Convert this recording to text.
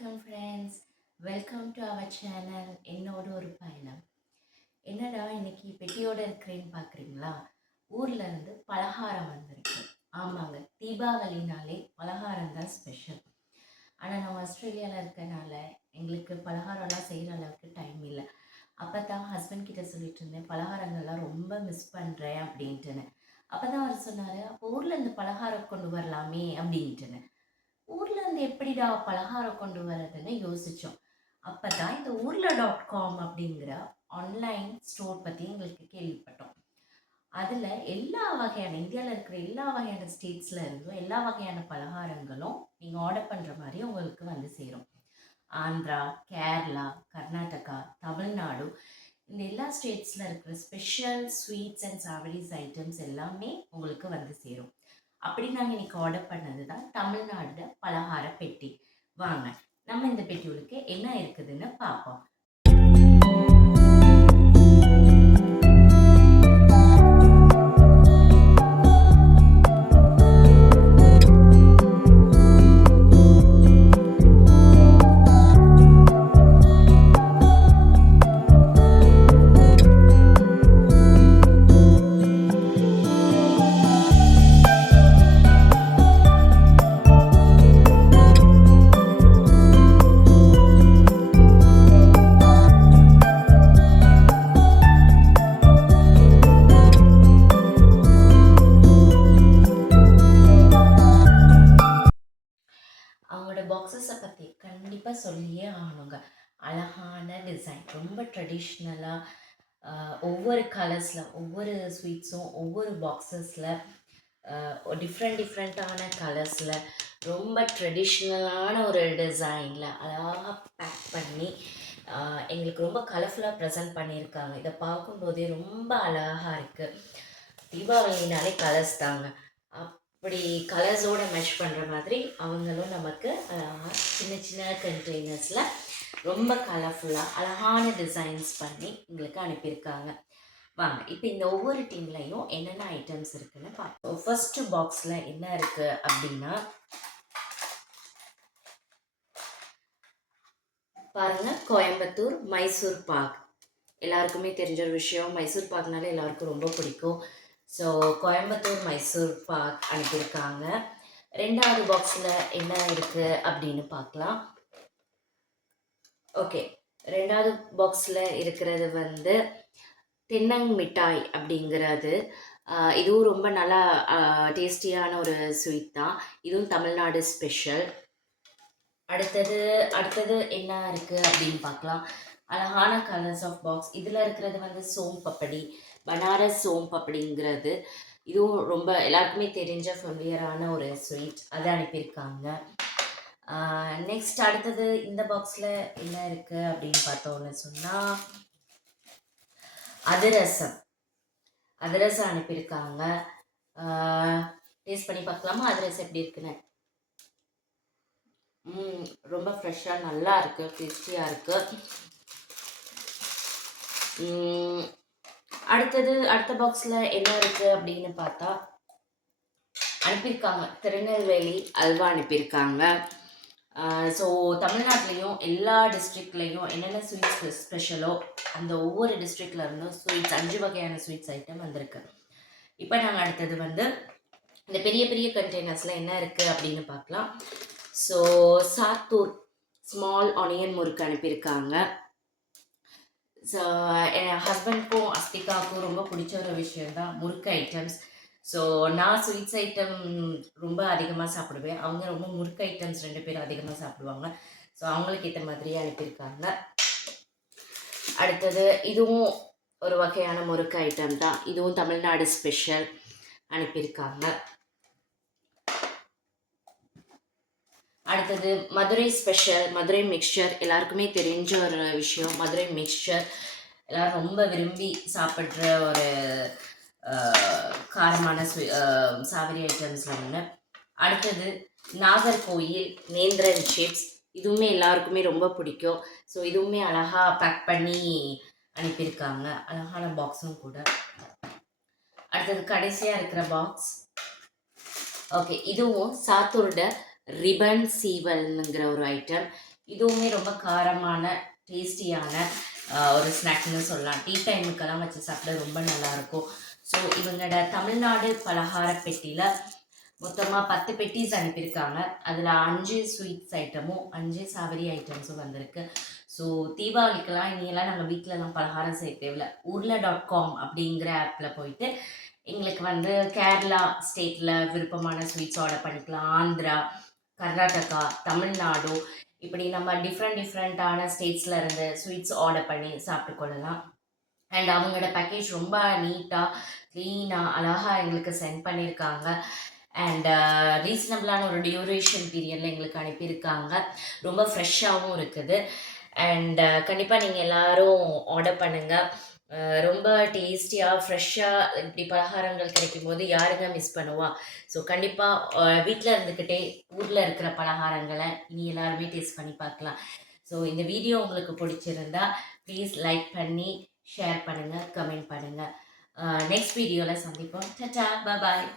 வணக்கம் friends, welcome to our channel. என்னோட ஒரு பயணம். என்னடா இன்னைக்கு பெட்டியோட இருக்கிறேன்னு பார்க்குறீங்களா? ஊர்ல இருந்து பலகாரம் வந்திருக்கு. ஆமாங்க, தீபாவளினாலே பலகாரம் தான் ஸ்பெஷல். ஆனால் நான் ஆஸ்திரேலியாவில் இருக்கனால எங்களுக்கு பலகாரம்லாம் செய்கிற அளவுக்கு டைம் இல்லை. அப்போ தான் ஹஸ்பண்ட் கிட்ட சொல்லிட்டு இருந்தேன், பலகாரங்கள்லாம் ரொம்ப மிஸ் பண்ணுறேன் அப்படின்ட்டுன்னு. அப்போ தான் அவர் சொன்னார், அப்போ ஊரில் இருந்து பலகாரம் கொண்டு வரலாமே அப்படின்ட்டுன்னு. ஊர்ல இருந்து எப்படிடா பலகாரம் கொண்டு வரதுன்னு யோசிச்சோம். அப்பதான் இந்த ஊர்ல.com அப்படிங்கிற ஆன்லைன் ஸ்டோர் பத்தி எங்களுக்கு கேள்விப்பட்டோம். அதுல எல்லா வகையான இந்தியாவில் இருக்கிற எல்லா வகையான ஸ்டேட்ஸ்ல இருந்தும் எல்லா வகையான பலகாரங்களும் நீங்க ஆர்டர் பண்ற மாதிரி உங்களுக்கு வந்து சேரும். ஆந்திரா, கேரளா, கர்நாடகா, தமிழ்நாடு, இந்த எல்லா ஸ்டேட்ஸ்ல இருக்கிற ஸ்பெஷல் ஸ்வீட்ஸ் அண்ட் சாவரிஸ் ஐட்டம்ஸ் எல்லாமே உங்களுக்கு வந்து சேரும். அப்படி நாங்கள் இன்னைக்கு ஆர்டர் பண்ணது தான் தமிழ்நாடு பலகார பெட்டி. வாங்க நம்ம இந்த பெட்டியுளுக்கு என்ன இருக்குதுன்னு பார்ப்போம். அவங்களோட பாக்ஸஸை பற்றி கண்டிப்பாக சொல்லியே ஆகணுங்க. அழகான டிசைன், ரொம்ப ட்ரெடிஷ்னலாக, ஒவ்வொரு கலர்ஸில் ஒவ்வொரு ஸ்வீட்ஸும் ஒவ்வொரு பாக்ஸஸில் டிஃப்ரெண்ட்டான கலர்ஸில் ரொம்ப ட்ரெடிஷ்னலான ஒரு டிசைனில் அழகாக பேக் பண்ணி எங்களுக்கு ரொம்ப கலர்ஃபுல்லாக ப்ரெசென்ட் பண்ணியிருக்காங்க. இதை பார்க்கும்போதே ரொம்ப அழகாக இருக்குது. தீபாவளினாலே கலர்ஸ் தாங்க. அப்படி கலர்ஸோடு மெஷ் பண்ணுற மாதிரி அவங்களும் நமக்கு அழகாக சின்ன சின்ன கண்டெய்னர்ஸில் ரொம்ப கலர்ஃபுல்லாக அழகான டிசைன்ஸ் பண்ணி எங்களுக்கு அனுப்பியிருக்காங்க. வாங்க இப்போ இந்த ஒவ்வொரு டீம்லையும் என்னென்ன ஐட்டம்ஸ் இருக்குன்னு பார்ப்போம். ஃபர்ஸ்ட் பாக்ஸில் என்ன இருக்குது அப்படின்னா பாருங்க, கோயம்புத்தூர் மைசூர் பாக். எல்லாருக்குமே தெரிஞ்ச ஒரு விஷயம், மைசூர் பாக்னாலே எல்லாருக்கும் ரொம்ப பிடிக்கும். ஸோ கோயம்புத்தூர் மைசூர் பாக் அனுப்பியிருக்காங்க. ரெண்டாவது பாக்ஸில் என்ன இருக்குது அப்படின்னு பார்க்கலாம். ஓகே, ரெண்டாவது பாக்ஸில் இருக்கிறது வந்து தென்னங் மிட்டாய் அப்படிங்கிறது. இதுவும் ரொம்ப நல்லா டேஸ்டியான ஒரு ஸ்வீட் தான். இதுவும் தமிழ்நாடு ஸ்பெஷல். அடுத்தது என்ன இருக்குது அப்படின்னு பார்க்கலாம். அழகான கலர்ஸ் ஆஃப் பாக்ஸ். இதில் இருக்கிறது வந்து சோம் பப்படி, பனாரஸ் சோம் பப்படிங்கிறது. இதுவும் ரொம்ப எல்லாருக்குமே தெரிஞ்ச ஃபெமிலியரான ஒரு ஸ்வீட். அதை அனுப்பியிருக்காங்க. நெக்ஸ்ட் அடுத்தது இந்த பாக்ஸில் என்ன இருக்குது அப்படின்னு பார்த்தோன்னு சொன்னால் அதிரசம் அனுப்பியிருக்காங்க. டேஸ்ட் பண்ணி பார்க்கலாமா அதிரசம் எப்படி இருக்குன்னு? ரொம்ப ஃப்ரெஷ்ஷாக நல்லா இருக்குது, டேஸ்டியாக இருக்குது. அடுத்த பாக்ஸில் என்ன இருக்குது அப்படின்னு பார்த்தா அனுப்பியிருக்காங்க திருநெல்வேலி அல்வா அனுப்பியிருக்காங்க. ஸோ தமிழ்நாட்டிலையும் எல்லா டிஸ்ட்ரிக்ட்லேயும் என்னென்ன ஸ்வீட்ஸ் ஸ்பெஷலோ அந்த ஒவ்வொரு டிஸ்ட்ரிக்டில் இருந்தும் ஸ்வீட்ஸ் 5 வகையான ஸ்வீட்ஸ் ஐட்டம் வந்திருக்கு. இப்போ நாங்கள் அடுத்தது வந்து இந்த பெரிய பெரிய கண்டெய்னர்ஸில் என்ன இருக்குது அப்படின்னு பார்க்கலாம். ஸோ சாத்தூர் ஸ்மால் ஆனியன் முறுக்கு அனுப்பியிருக்காங்க. ஸோ என் ஹஸ்பண்ட்க்கும் அஸ்திகாவுக்கும் ரொம்ப பிடிச்ச ஒரு விஷயந்தான் முறுக்கு ஐட்டம்ஸ். ஸோ நான் ஸ்வீட்ஸ் ஐட்டம் ரொம்ப அதிகமாக சாப்பிடுவேன். அவங்க ரொம்ப முறுக்கு ஐட்டம்ஸ் 2 பேரும் அதிகமாக சாப்பிடுவாங்க. ஸோ அவங்களுக்கு ஏற்ற மாதிரியே அனுப்பியிருக்காங்க. அடுத்தது இதுவும் ஒரு வகையான முறுக்கு ஐட்டம் தான். இதுவும் தமிழ்நாடு ஸ்பெஷல் அனுப்பியிருக்காங்க. அடுத்தது மதுரை ஸ்பெஷல் மதுரை மிக்சர். எல்லாருக்குமே தெரிஞ்ச ஒரு விஷயம், மதுரை மிக்சர் எல்லோரும் ரொம்ப விரும்பி சாப்பிட்ற ஒரு காரமான சாவரி ஐட்டம்ஸில் ஒன்று. அடுத்தது நாகர்கோயில் நேந்திரன் சிப்ஸ். இதுவுமே எல்லாருக்குமே ரொம்ப பிடிக்கும். ஸோ இதுவுமே அழகாக பேக் பண்ணி அனுப்பியிருக்காங்க. அழகான பாக்ஸும் கூட. அடுத்தது கடைசியாக இருக்கிற பாக்ஸ். ஓகே, இதுவும் சாத்தூரோட ரிபன் சீவல்ங்கிற ஒரு ஐட்டம். இதுவுமே ரொம்ப காரமான டேஸ்டியான ஒரு ஸ்நாக்னு சொல்லலாம். டீ டைமுக்கெல்லாம் வச்சு சாப்பிட ரொம்ப நல்லாயிருக்கும். ஸோ இவங்களோட தமிழ்நாடு பலகார பெட்டியில் மொத்தமாக 10 பெட்டிஸ் அனுப்பியிருக்காங்க. அதில் 5 ஸ்வீட்ஸ் ஐட்டமும் 5 சாவரி ஐட்டம்ஸும் வந்திருக்கு. ஸோ தீபாவளிக்கெல்லாம் இனியெல்லாம் நாங்கள் வீட்டிலலாம் பலகாரம் செய்ய தேவையில்ல. urla.com அப்படிங்கிற ஆப்பில் போயிட்டு எங்களுக்கு வந்து கேரளா ஸ்டேட்டில் விருப்பமான ஸ்வீட்ஸ் ஆர்டர் பண்ணிக்கலாம். ஆந்திரா, கர்நாடகா, தமிழ்நாடு இப்படி நம்ம டிஃப்ரெண்ட்டான ஸ்டேட்ஸில் இருந்து ஸ்வீட்ஸ் ஆர்டர் பண்ணி சாப்பிட்டு கொள்ளலாம். அண்ட் அவங்களோட பேக்கேஜ் ரொம்ப நீட்டாக க்ளீனாக அழகாக எங்களுக்கு சென்ட் பண்ணியிருக்காங்க. அண்ட் ரீசனபிளான ஒரு டியூரேஷன் பீரியடில் எங்களுக்கு அனுப்பியிருக்காங்க. ரொம்ப ஃப்ரெஷ்ஷாகவும் இருக்குது. அண்ட் கண்டிப்பாக நீங்கள் எல்லோரும் ஆர்டர் பண்ணுங்கள். ரொம்ப டேஸ்டியாக ஃப்ரெஷ்ஷாக இப்படி பலகாரங்கள் கிடைக்கும் போது யாருங்க மிஸ் பண்ணுவா? ஸோ கண்டிப்பாக வீட்டில் இருந்துக்கிட்டே ஊரில் இருக்கிற பலகாரங்களை இனி எல்லாருமே டேஸ்ட் பண்ணி பார்க்கலாம். ஸோ இந்த வீடியோ உங்களுக்கு பிடிச்சிருந்தா ப்ளீஸ் லைக் பண்ணி ஷேர் பண்ணுங்கள், கமெண்ட் பண்ணுங்கள். நெக்ஸ்ட் வீடியோவில் சந்திப்போம். டாடா, பாய்.